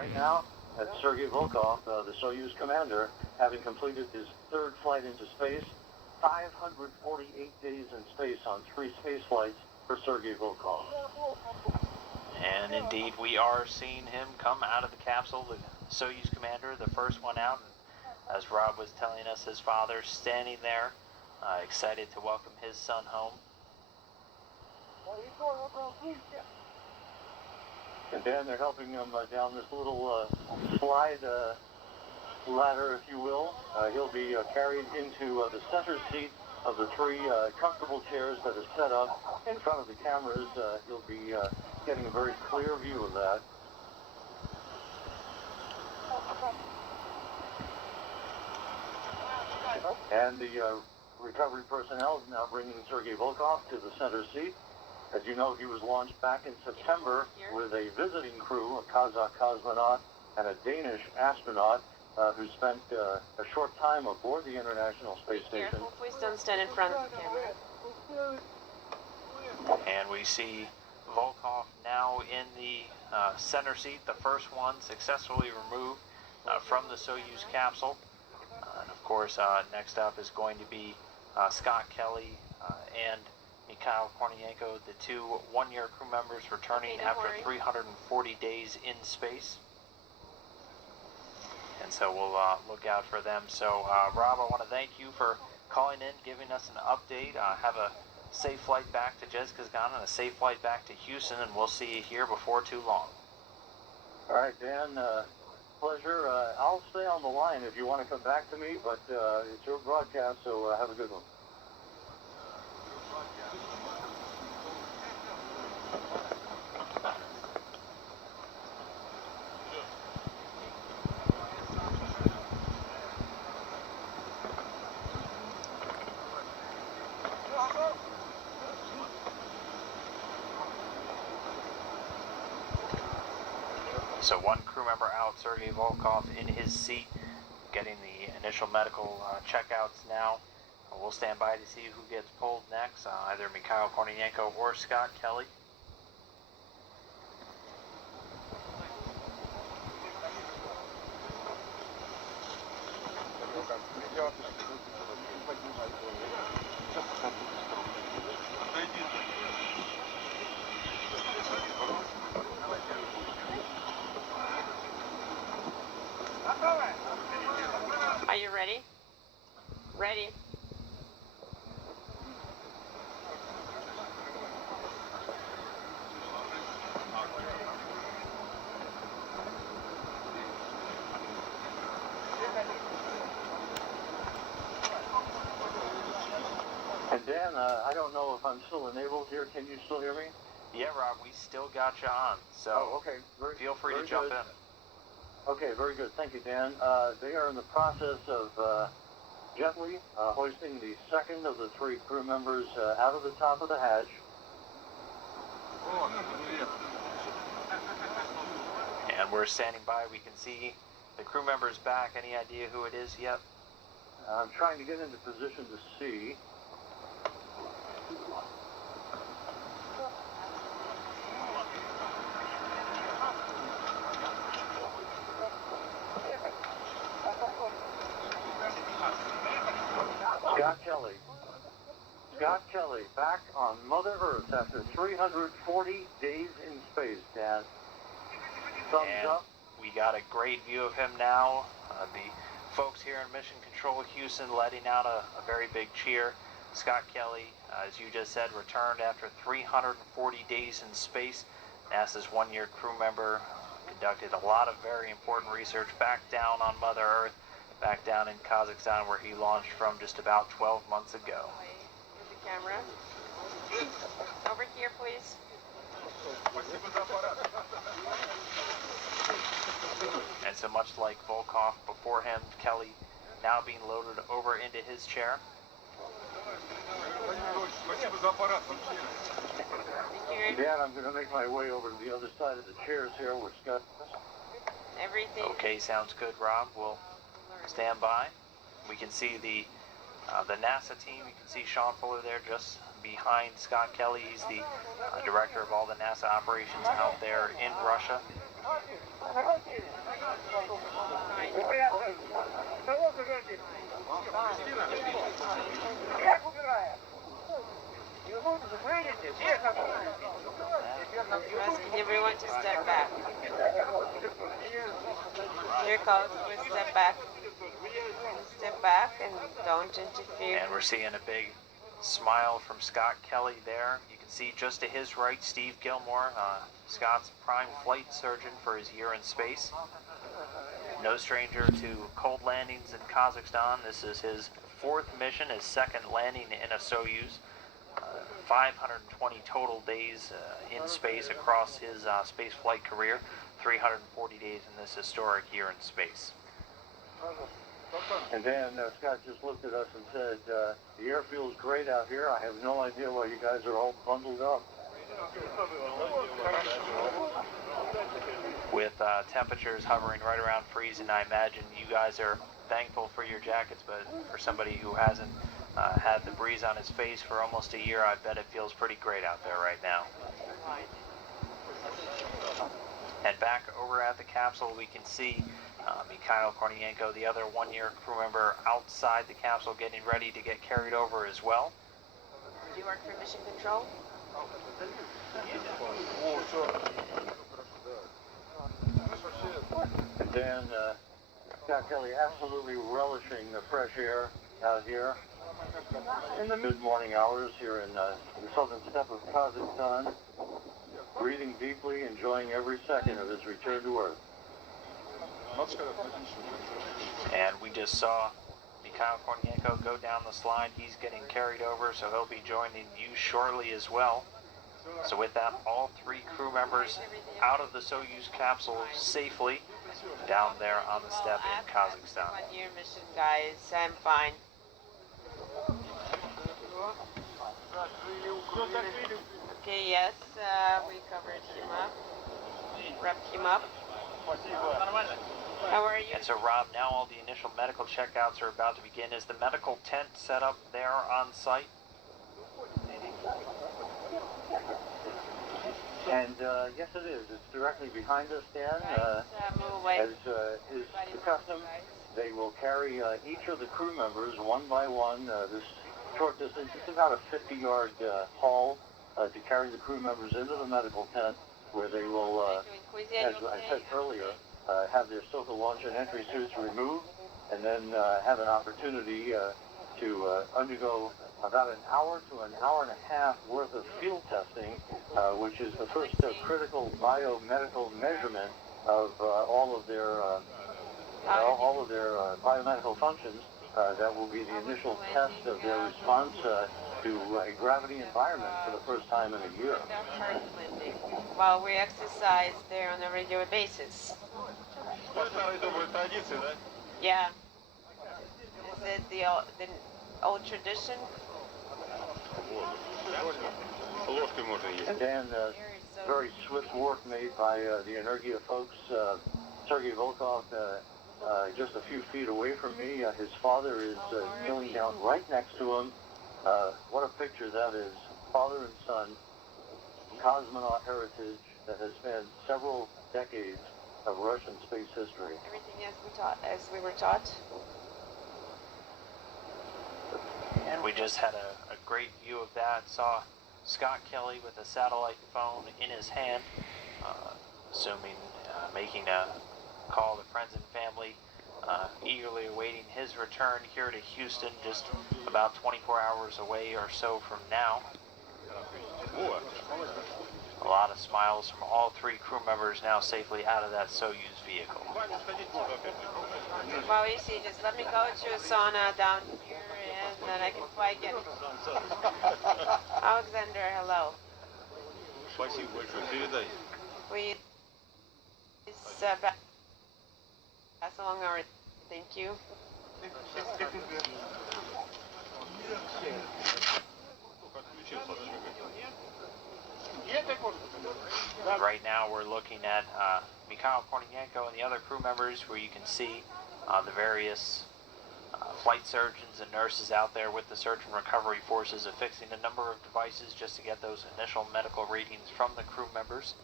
right now at Sergei Volkov, the Soyuz commander, having completed his third flight into space. 548 days in space on 3 space flights for Sergei Volkov. And indeed, we are seeing him come out of the capsule, the Soyuz commander, the first one out. And as Rob was telling us, his father standing there, excited to welcome his son home. And Dan, they're helping him down this little slide ladder, if you will. He'll be carried into the center seat of the 3 comfortable chairs that are set up in front of the cameras. He'll be getting a very clear view of that. And the recovery personnel is now bringing Sergei Volkov to the center seat. As you know, he was launched back in September with a visiting crew, a Kazakh cosmonaut and a Danish astronaut who spent a short time aboard the International Space Station. Careful, please don't stand in front of the camera. And we see Volkov now in the center seat, the first one successfully removed from the Soyuz capsule. And of course, next up is going to be Scott Kelly and Mikhail Kornienko, the 2 one-year crew members returning after 340 days in space. And so we'll look out for them. So, Rob, I want to thank you for calling in, giving us an update. Have a safe flight back to Zhezkazgan and a safe flight back to Houston, and we'll see you here before too long. All right, Dan, pleasure. I'll stay on the line if you want to come back to me, but it's your broadcast, so have a good one. So 1 crew member out, Sergei Volkov in his seat, getting the initial medical checkouts now. We'll stand by to see who gets pulled next, either Mikhail Kornienko or Scott Kelly. Are you ready? Ready. And Dan, I don't know if I'm still enabled here. Can you still hear me? Yeah, Rob, we still got you on, so okay. feel free to jump in. Okay, very good. Thank you, Dan. They are in the process of gently hoisting the second of the 3 crew members out of the top of the hatch. And we're standing by. We can see the crew members back. Any idea who it is yet? I'm trying to get into position to see. Scott Kelly. Scott Kelly back on Mother Earth after 340 days in space, Dan. Thumbs up. We got a great view of him now. The folks here in Mission Control Houston letting out a very big cheer. Scott Kelly, as you just said, returned after 340 days in space. NASA's 1-year crew member conducted a lot of very important research back down on Mother Earth, back down in Kazakhstan, where he launched from just about 12 months ago. With the camera. Over here, please. And so much like Volkov before him, Kelly now being loaded over into his chair. Dan, I'm going to make my way over to the other side of the chairs here where Scott is. Everything. Okay, sounds good, Rob. We'll stand by. We can see the NASA team. You can see Sean Fuller there just behind Scott Kelly. He's the director of all the NASA operations out there in Russia. coat, we step back. Step back and don't interfere. And we're seeing a big smile from Scott Kelly there. You can see just to his right, Steve Gilmore, Scott's prime flight surgeon for his year in space. No stranger to cold landings in Kazakhstan. This is his 4th mission, his 2nd landing in a Soyuz. 520 total days in space across his space flight career. 340 days in this historic year in space. And then Scott just looked at us and said, the air feels great out here. I have no idea why you guys are all bundled up. With temperatures hovering right around freezing, I imagine you guys are thankful for your jackets, but for somebody who hasn't had the breeze on his face for almost a year, I bet it feels pretty great out there right now. And back over at the capsule, we can see Mikhail Kornienko, the other one-year crew member, outside the capsule getting ready to get carried over as well. Do you work for Mission Control? And then Scott Kelly absolutely relishing the fresh air out here in the mid-morning hours here in the southern steppe of Kazakhstan, breathing deeply, enjoying every second of his return to Earth. And we just saw Mikhail Kornienko go down the slide. He's getting carried over, so he'll be joining you shortly as well. So with that, all 3 crew members out of the Soyuz capsule safely down there on the steppe in Kazakhstan. 1-year mission, guys. I'm fine. Okay, yes, we covered him up. Wrapped him up. How are you? And so, Rob, now all the initial medical checkouts are about to begin. Is the medical tent set up there on site? And yes, it is. It's directly behind us, Dan. Move away. As is the custom, they will carry each of the crew members one by one. This short distance, it's about a 50-yard haul to carry the crew members into the medical tent, where they will, as I said earlier, have their SOCA launch and entry suits removed, and then have an opportunity to undergo about an hour to an hour and a half worth of field testing, which is the first critical biomedical measurement of all of their biomedical functions. That will be the initial test of their response to a gravity environment for the first time in a year. While we exercise there on a regular basis. Yeah. Is it the old tradition? And then very swift work made by the Energia folks. Sergei Volkov, just a few feet away from me. His father is kneeling down right next to him. What a picture that is. Father and son, cosmonaut heritage that has spanned several decades of Russian space history. Everything as we were taught. And we just had a great view of that. Saw Scott Kelly with a satellite phone in his hand, making a call to friends and family, eagerly awaiting his return here to Houston, just about 24 hours away or so from now. A lot of smiles from all 3 crew members now safely out of that Soyuz vehicle. Well, you see, just let me go to a sauna down here and then I can fly again. Alexander, hello. Please pass along our thank you. Right now we're looking at Mikhail Kornienko and the other crew members, where you can see the various flight surgeons and nurses out there with the search and recovery forces affixing a number of devices just to get those initial medical readings from the crew members.